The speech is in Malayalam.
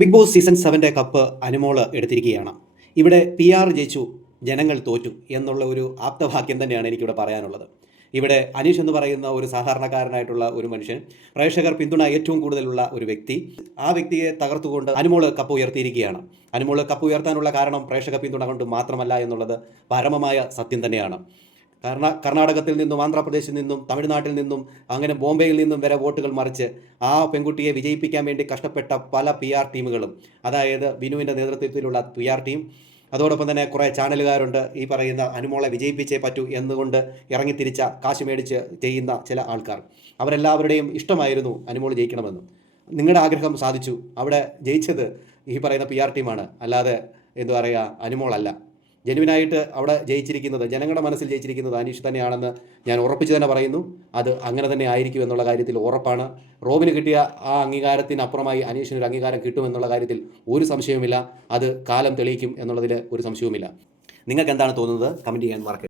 Big boss season 7 cup Anumol എടുത്തിരിക്കുകയാണ്. ഇവിടെ PR ജയിച്ചു, ജനങ്ങൾ തോറ്റു എന്നുള്ള ഒരു ആപ്തവാക്യം തന്നെയാണ് എനിക്കിവിടെ പറയാനുള്ളത്. ഇവിടെ അനീഷ് എന്ന് പറയുന്ന ഒരു സാധാരണക്കാരനായിട്ടുള്ള ഒരു മനുഷ്യൻ, പ്രേക്ഷകർ പിന്തുണ ഏറ്റവും കൂടുതലുള്ള ഒരു വ്യക്തി, ആ വ്യക്തിയെ തകർത്തുകൊണ്ട് അനുമോള് കപ്പ് ഉയർത്തിയിരിക്കുകയാണ്. അനുമോള് കപ്പ് ഉയർത്താനുള്ള കാരണം പ്രേക്ഷക പിന്തുണ കൊണ്ട് മാത്രമല്ല എന്നുള്ളത് പരമമായ സത്യം തന്നെയാണ്. കർണാടകത്തിൽ നിന്നും, ആന്ധ്രാപ്രദേശിൽ നിന്നും, തമിഴ്നാട്ടിൽ നിന്നും, അങ്ങനെ ബോംബെയിൽ നിന്നും വരെ വോട്ടുകൾ മറിച്ച് ആ പെൺകുട്ടിയെ വിജയിപ്പിക്കാൻ വേണ്ടി കഷ്ടപ്പെട്ട പല PR ടീമുകളും, അതായത് ബിനുവിൻ്റെ നേതൃത്വത്തിലുള്ള PR ടീം, അതോടൊപ്പം തന്നെ കുറേ ചാനലുകാരുണ്ട്, ഈ പറയുന്ന അനുമോളെ വിജയിപ്പിച്ചേ പറ്റൂ എന്നുകൊണ്ട് ഇറങ്ങിത്തിരിച്ച കാശ് മേടിച്ച് ചെയ്യുന്ന ചില ആൾക്കാർ, അവരെല്ലാവരുടെയും ഇഷ്ടമായിരുന്നു അനുമോൾ ജയിക്കണമെന്ന്. നിങ്ങളുടെ ആഗ്രഹം സാധിച്ചു. അവിടെ ജയിച്ചത് ഈ പറയുന്ന PR ടീമാണ്, അല്ലാതെ എന്താ പറയുക, അനുമോളല്ല. ജെനുവിനായിട്ട് അവിടെ ജയിച്ചിരിക്കുന്നത്, ജനങ്ങളുടെ മനസ്സിൽ ജയിച്ചിരിക്കുന്നത് അനീഷ് തന്നെയാണെന്ന് ഞാൻ ഉറപ്പിച്ച് തന്നെ പറയുന്നു. അത് അങ്ങനെ തന്നെ ആയിരിക്കും എന്നുള്ള കാര്യത്തിൽ ഉറപ്പാണ്. റോബിന് കിട്ടിയ ആ അംഗീകാരത്തിനപ്പുറമായി അനീഷിനൊരു അംഗീകാരം കിട്ടുമെന്നുള്ള കാര്യത്തിൽ ഒരു സംശയവുമില്ല. അത് കാലം തെളിയിക്കും എന്നുള്ളതിൽ ഒരു സംശയവുമില്ല. നിങ്ങൾക്ക് എന്താണ് തോന്നുന്നത്? കമൻറ്റ് ചെയ്യാൻ മറക്കരുത്.